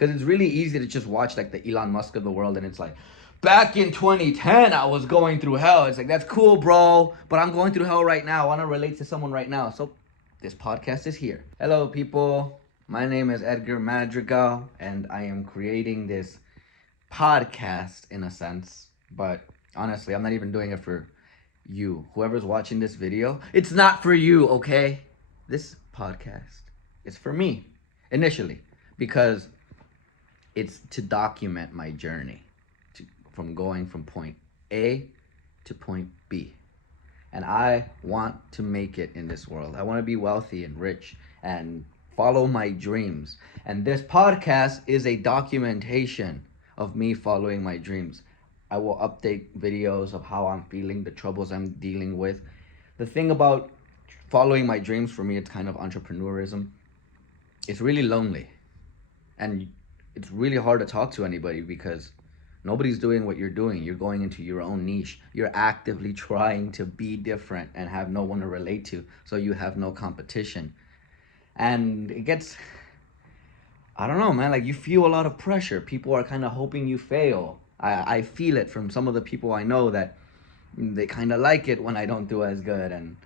Because it's really easy to just watch like the Elon Musk of the world and it's like, back in 2010, I was going through hell. It's like, that's cool, bro, but I'm going through hell right now. I want to relate to someone right now. So this podcast is here. Hello, people. My name is Edgar Madrigal, and I am creating this podcast in a sense. But honestly, I'm not even doing it for you. Whoever's watching this video, it's not for you, okay? This podcast is for me initially because it's to document my journey from going from point A to point B. And I want to make it in this world. I want to be wealthy and rich and follow my dreams. And this podcast is a documentation of me following my dreams. I will update videos of how I'm feeling, the troubles I'm dealing with. The thing about following my dreams for me, it's kind of entrepreneurism. It's really lonely. And it's really hard to talk to anybody because nobody's doing what you're doing. You're going into your own niche. You're actively trying to be different and have no one to relate to, so you have no competition. And it gets, I don't know, man, like you feel a lot of pressure. People are kind of hoping you fail. I feel it from some of the people I know that they kind of like it when I don't do as good. And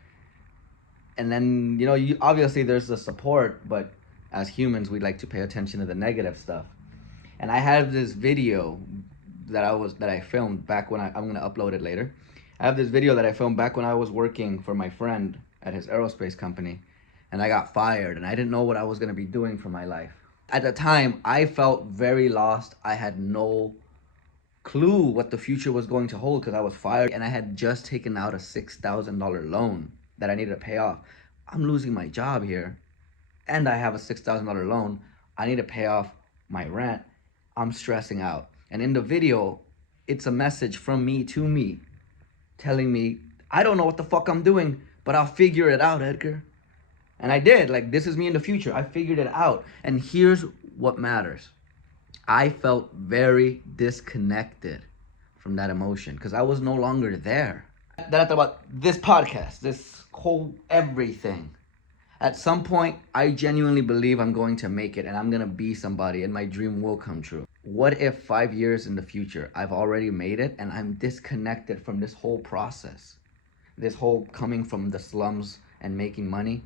then, obviously there's the support, but as humans, we like to pay attention to the negative stuff. And I have this video that I filmed back when I'm gonna upload it later. I have this video that I filmed back when I was working for my friend at his aerospace company, and I got fired, and I didn't know what I was gonna be doing for my life. At the time, I felt very lost. I had no clue what the future was going to hold because I was fired, and I had just taken out a $6,000 loan that I needed to pay off. I'm losing my job here, and I have a $6,000 loan. I need to pay off my rent. I'm stressing out. And in the video, it's a message from me to me telling me, I don't know what the fuck I'm doing, but I'll figure it out, Edgar. And I did. Like, this is me in the future. I figured it out. And here's what matters. I felt very disconnected from that emotion because I was no longer there. Then I thought about this podcast, this whole everything. At some point, I genuinely believe I'm going to make it and I'm going to be somebody and my dream will come true. What if 5 years in the future, I've already made it and I'm disconnected from this whole process? This whole coming from the slums and making money?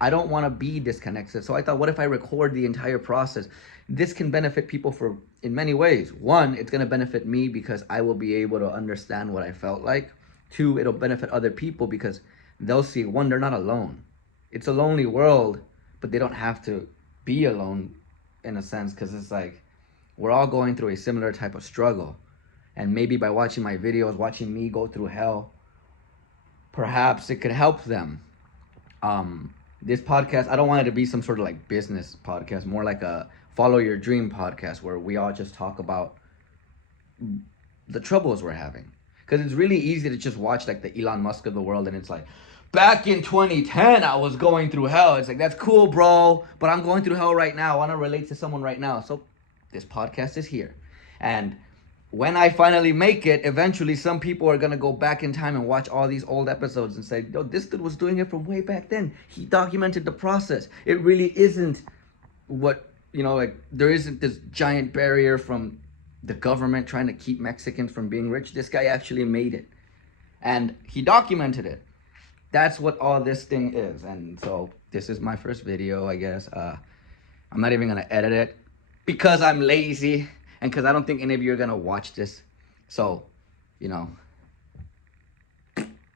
I don't want to be disconnected. So I thought, what if I record the entire process? This can benefit people in many ways. One, it's going to benefit me because I will be able to understand what I felt like. Two, it'll benefit other people because they'll see, one, they're not alone. It's a lonely world, but they don't have to be alone in a sense because it's like we're all going through a similar type of struggle. And maybe by watching my videos, watching me go through hell, perhaps it could help them. This podcast, I don't want it to be some sort of like business podcast, more like a follow your dream podcast where we all just talk about the troubles we're having. Because it's really easy to just watch like the Elon Musk of the world and it's like, back in 2010, I was going through hell. It's like, that's cool, bro, but I'm going through hell right now. I want to relate to someone right now. So this podcast is here. And when I finally make it, eventually some people are going to go back in time and watch all these old episodes and say, yo, this dude was doing it from way back then. He documented the process. It really isn't what, like there isn't this giant barrier from the government trying to keep Mexicans from being rich. This guy actually made it. And he documented it. That's what all this thing is. And so this is my first video, I guess. I'm not even going to edit it because I'm lazy and because I don't think any of you are going to watch this. So,